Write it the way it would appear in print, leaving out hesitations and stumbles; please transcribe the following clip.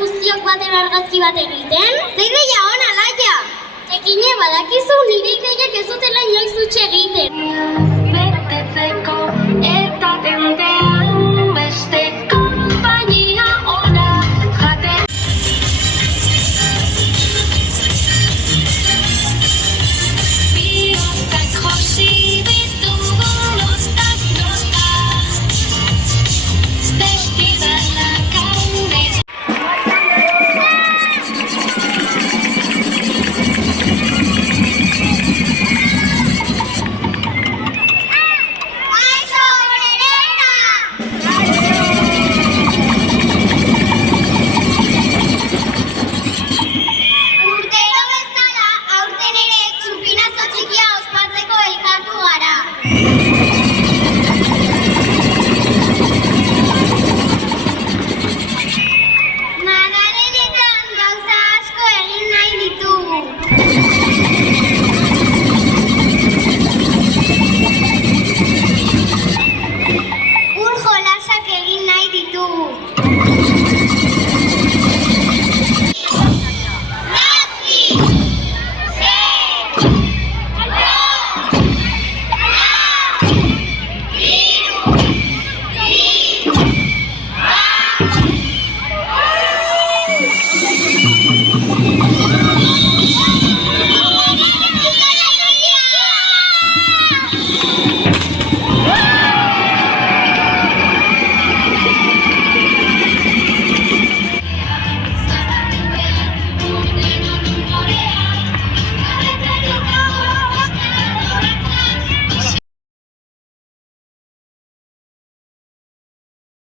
guztiok batera argazki bat egiten? Zer ideia ona, Laia! Ekine badakizu nire ideiak ez dutela inoiz huts egiten. Betetzeko eta dendean beste konpainia ona jate. Bihotzak josi ditugu notaz nota. Festibalak haunez. Magdalenetan gauza asko egin nahi ditugu. Ur jolasak egin nahi ditugu.